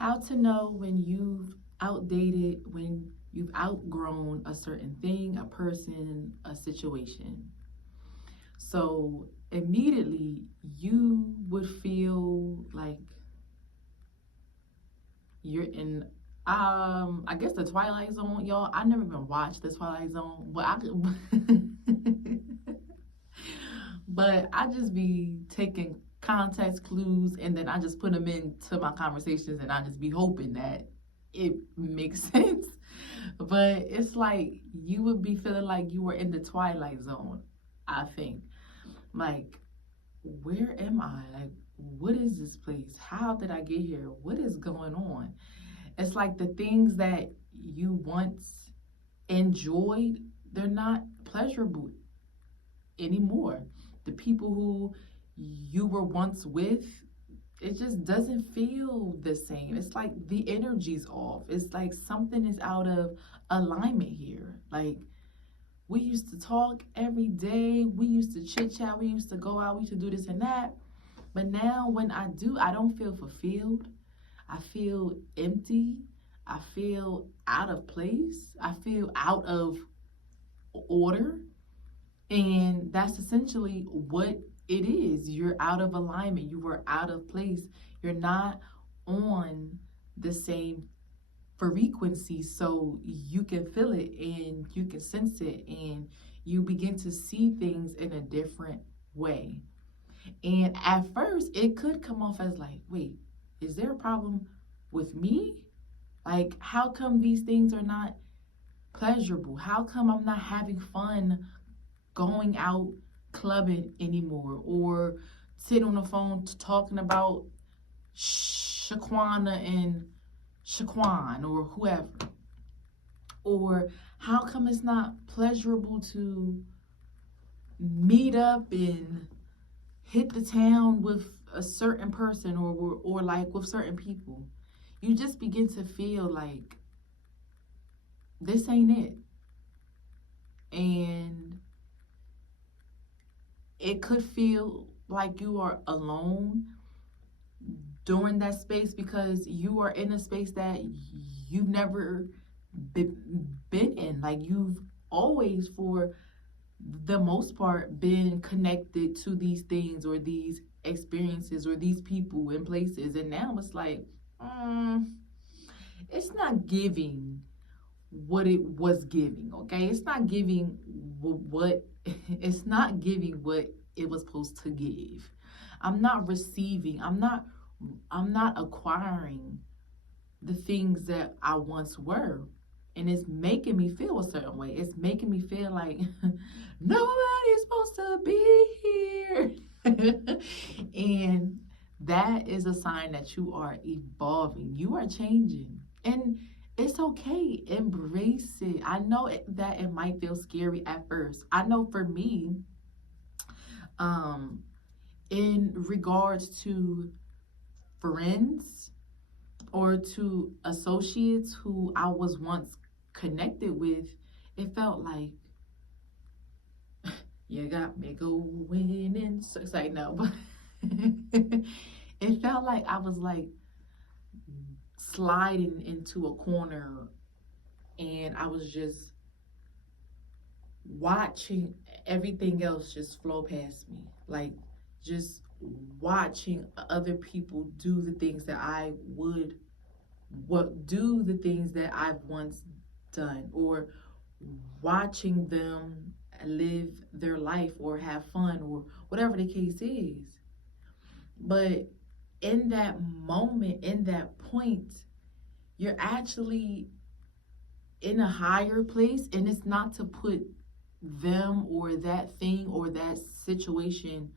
How to know when you've outdated, when you've outgrown a certain thing, a person, a situation. So immediately you would feel like you're in I guess the Twilight Zone, y'all. I never even watched the Twilight Zone, but I could but I just be taking context clues and then I just put them into my conversations and I just be hoping that it makes sense. But it's like you would be feeling like you were in the Twilight Zone, I think. Like, where am I? Like, what is this place? How did I get here? What is going on? It's like the things that you once enjoyed, they're not pleasurable anymore. The people who you were once with, it just doesn't feel the same. It's like the energy's off. It's like something is out of alignment here. Like, we used to talk every day. We used to chit chat. We used to go out. We used to do this and that. But now when I do, I don't feel fulfilled. I feel empty. I feel out of place. I feel out of order. And that's essentially what it is. You're out of alignment. You are out of place. You're not on the same frequency, so you can feel it and you can sense it and you begin to see things in a different way. And at first, it could come off as like, wait, is there a problem with me? Like, how come these things are not pleasurable? How come I'm not having fun going out clubbing anymore or sitting on the phone talking about Shaquana and Shaquan or whoever? Or how come it's not pleasurable to meet up and hit the town with a certain person or like with certain people? You just begin to feel like this ain't it. And it could feel like you are alone during that space because you are in a space that you've never been in. Like, you've always, for the most part, been connected to these things or these experiences or these people and places. And now it's like, it's not giving what it was giving, okay? It's not giving what it's not giving what it was supposed to give. I'm not receiving. I'm not acquiring the things that I once were. And it's making me feel a certain way. It's making me feel like nobody's supposed to be here. And that is a sign that you are evolving. You are changing. And it's okay. Embrace it. I know that it might feel scary at first. I know for me, in regards to friends or to associates who I was once connected with, it felt like you got me going in. So it's like, no, but it felt like I was like sliding into a corner and I was just watching everything else just flow past me. Like, just watching other people do the things that I would do the things that I've once done, or watching them live their life or have fun or whatever the case is. But in that moment, in that point, you're actually in a higher place, and it's not to put them or that thing or that situation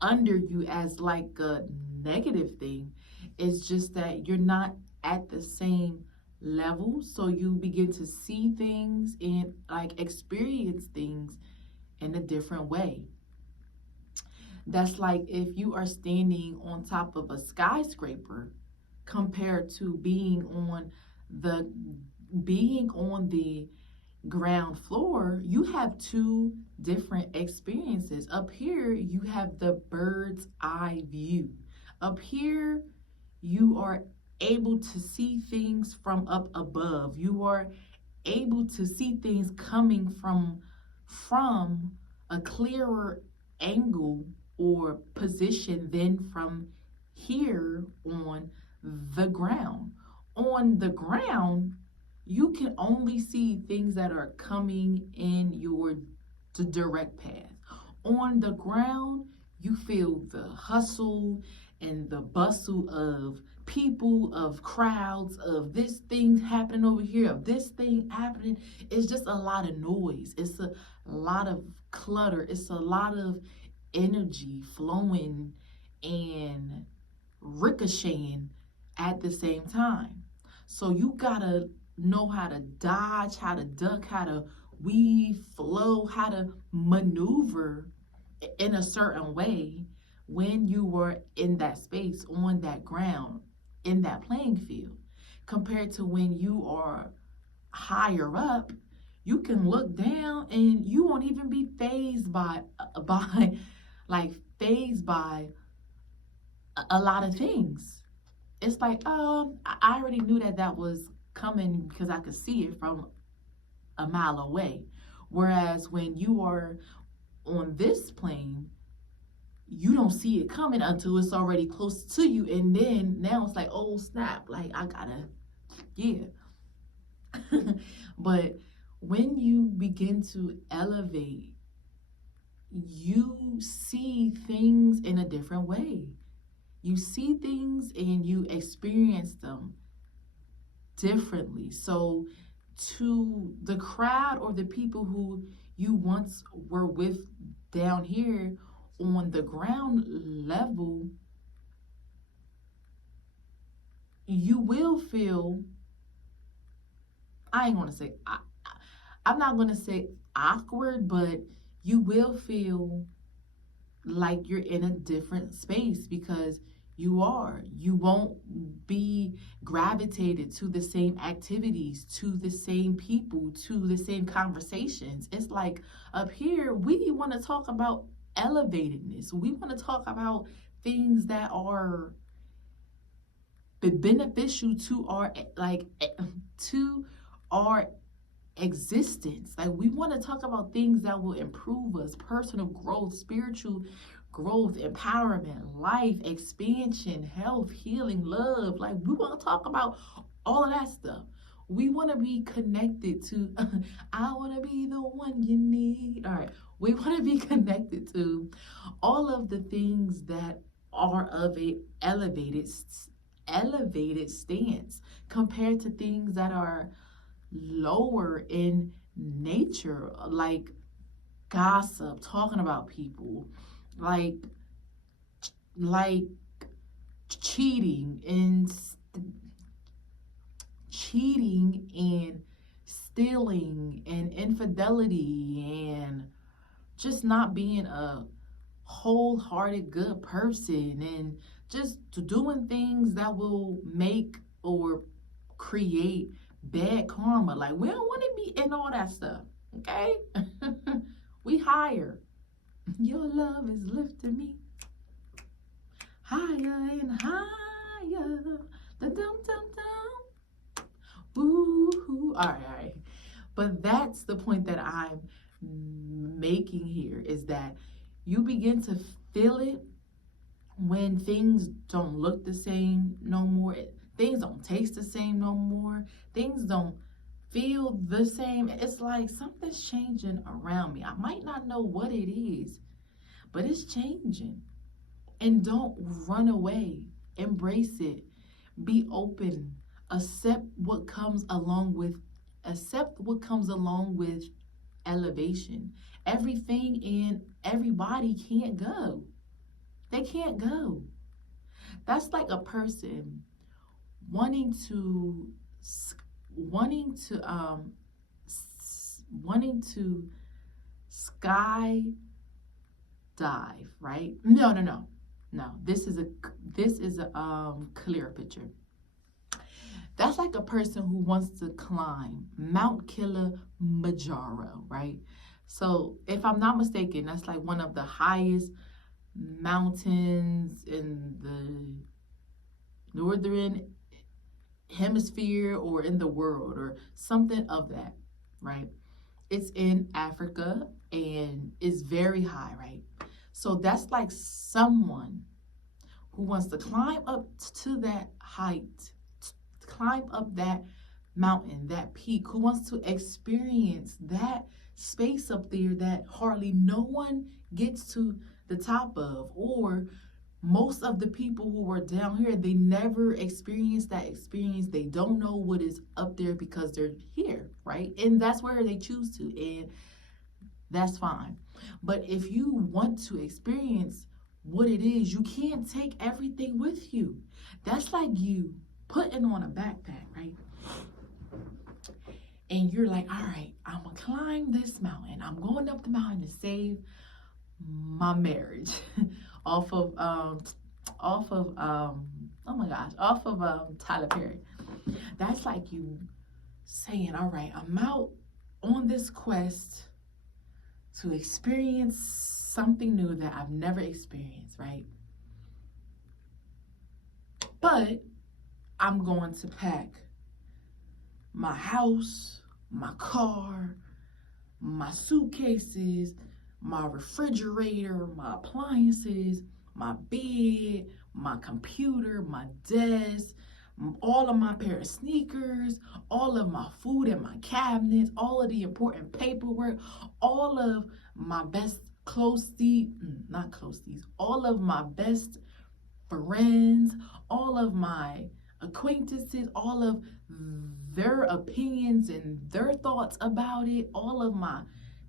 under you as like a negative thing. It's just that you're not at the same level, so you begin to see things and like experience things in a different way. That's like if you are standing on top of a skyscraper compared to the being on the ground floor. You have two different experiences. Up here, you have the bird's eye view. Up here, you are able to see things from up above. You are able to see things coming from a clearer angle or position than from here on the ground. On the ground, you can only see things that are coming in your direct path. On the ground, you feel the hustle and the bustle of people, of crowds, of this thing happening over here, of this thing happening. It's just a lot of noise. It's a lot of clutter. It's a lot of energy flowing and ricocheting at the same time. So you gotta know how to dodge, how to duck, how to weave, flow, how to maneuver in a certain way when you were in that space, on that ground, in that playing field, compared to when you are higher up. You can look down and you won't even be phased by like phased by a lot of things. It's like, I already knew that was coming because I could see it from a mile away. Whereas when you are on this plane, you don't see it coming until it's already close to you. And then now it's like, oh snap, like I gotta, yeah. But when you begin to elevate, you see things in a different way. You see things and you experience them differently. So to the crowd or the people who you once were with down here on the ground level, you will feel, I'm not going to say awkward, but you will feel like you're in a different space because you won't be gravitated to the same activities, to the same people, to the same conversations. It's like up here, we want to talk about elevatedness. We want to talk about things that are beneficial to our existence. Like, we want to talk about things that will improve us, personal growth, spiritual growth, empowerment, life, expansion, health, healing, love. Like, we want to talk about all of that stuff. We want to be connected to, I want to be the one you need. All right. We want to be connected to all of the things that are of a elevated stance compared to things that are lower in nature, like gossip, talking about people, like cheating and stealing and infidelity and just not being a wholehearted good person and just doing things that will make or create bad karma. Like, we don't want to be in all that stuff, okay? We higher. Your love is lifting me higher and higher. Da-dum-dum-dum. Ooh. All right. But that's the point that I'm making here, is that you begin to feel it when things don't look the same no more. Things don't taste the same no more. Things don't feel the same. It's like something's changing around me. I might not know what it is, but it's changing. And don't run away. Embrace it. Be open. Accept what comes along with elevation. Everything and everybody can't go. They can't go. That's like a person wanting to sky dive, right? No. This is a clear picture. That's like a person who wants to climb Mount Kilimanjaro, right? So if I'm not mistaken, that's like one of the highest mountains in the northern hemisphere or in the world or something of that, right? It's in Africa and it's very high, right? So that's like someone who wants to climb up to that height, climb up that mountain, that peak, who wants to experience that space up there that hardly no one gets to the top of, or most of the people who are down here, they never experienced that experience. They don't know what is up there because they're here, right? And that's where they choose to, and that's fine. But if you want to experience what it is, you can't take everything with you. That's like you putting on a backpack, right? And you're like, all right, I'm gonna climb this mountain. I'm going up the mountain to save my marriage off of Tyler Perry. That's like you saying, all right, I'm out on this quest to experience something new that I've never experienced, right? But I'm going to pack my house, my car, my suitcases, my refrigerator, my appliances, my bed, my computer, my desk, all of my pair of sneakers, all of my food in my cabinets, all of the important paperwork, all of my best all of my best friends, all of my acquaintances, all of their opinions and their thoughts about it, all of my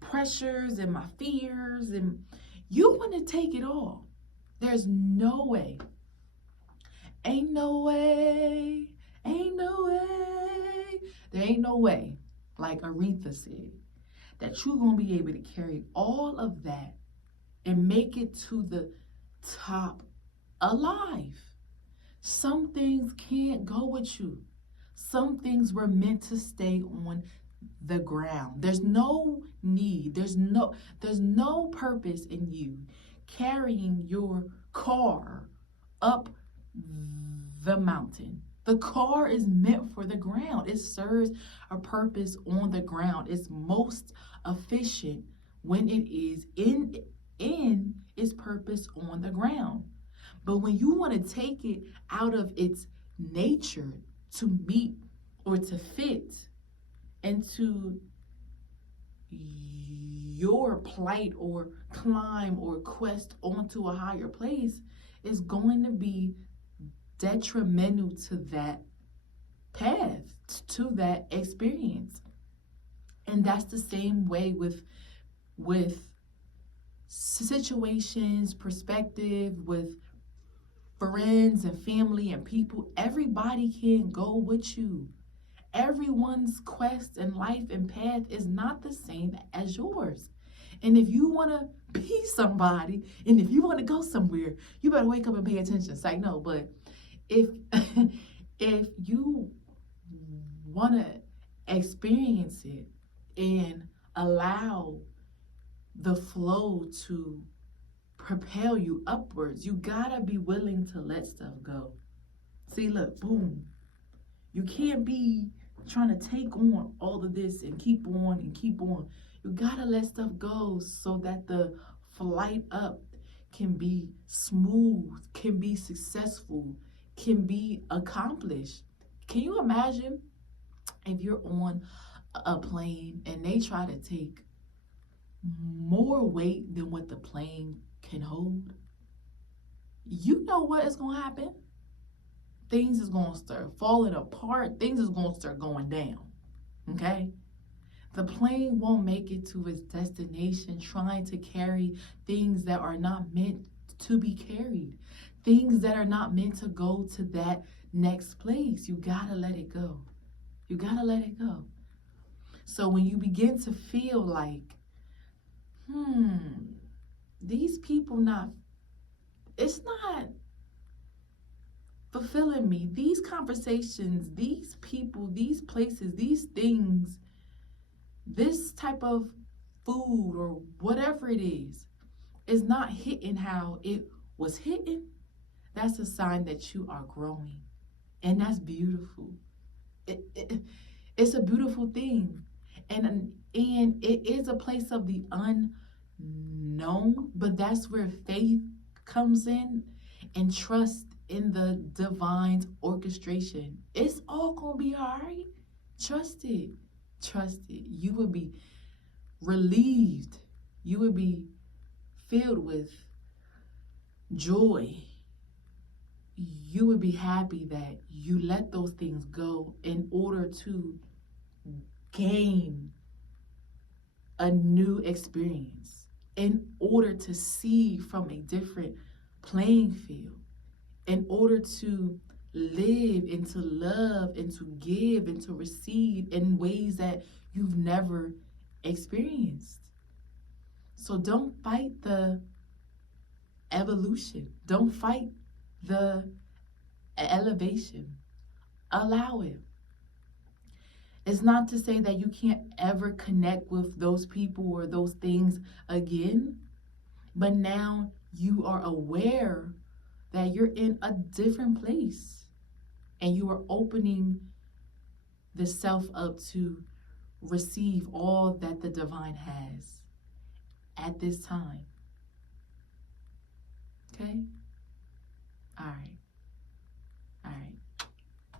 pressures and my fears, and you want to take it all. There's no way. Ain't no way. Ain't no way. There ain't no way, like Aretha said, that you're going to be able to carry all of that and make it to the top alive. Some things can't go with you. Some things were meant to stay on the ground. There's no need. There's no purpose in you carrying your car up the mountain. The car is meant for the ground. It serves a purpose on the ground. It's most efficient when it is in its purpose on the ground. But when you want to take it out of its nature to meet or to fit into your plight or climb or quest onto a higher place, is going to be detrimental to that path, to that experience. And that's the same way with situations, perspective, with friends and family and people. Everybody can't go with you. Everyone's quest in life and path is not the same as yours. And if you want to be somebody, and if you want to go somewhere, you better wake up and pay attention. It's like, no, but if if you want to experience it and allow the flow to propel you upwards, you gotta be willing to let stuff go. See, look, boom. You can't be trying to take on all of this and keep on and keep on. You gotta let stuff go so that the flight up can be smooth, can be successful, can be accomplished. Can you imagine if you're on a plane and they try to take more weight than what the plane can hold? You know what is going to happen? Things is going to start falling apart. Things is going to start going down. Okay? The plane won't make it to its destination trying to carry things that are not meant to be carried. Things that are not meant to go to that next place. You gotta let it go. You gotta let it go. So when you begin to feel like, these people it's not fulfilling me. These conversations, these people, these places, these things, this type of food or whatever it is not hitting how it was hitting. That's a sign that you are growing. And that's beautiful. It's a beautiful thing. And it is a place of the unknown, but that's where faith comes in and trust in the divine's orchestration. It's all gonna be all right. Trust it. Trust it. You will be relieved. You will be filled with joy. You would be happy that you let those things go in order to gain a new experience, in order to see from a different playing field, in order to live and to love and to give and to receive in ways that you've never experienced. So don't fight the evolution. Don't fight the elevation. Allow it. It's not to say that you can't ever connect with those people or those things again, but now you are aware that you're in a different place and you are opening the self up to receive all that the divine has at this time. Okay? All right. All right.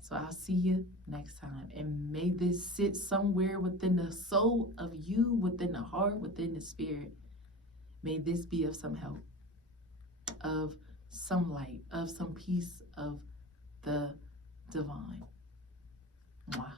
So I'll see you next time. And may this sit somewhere within the soul of you, within the heart, within the spirit. May this be of some help, of some light, of some peace of the divine. Mwah.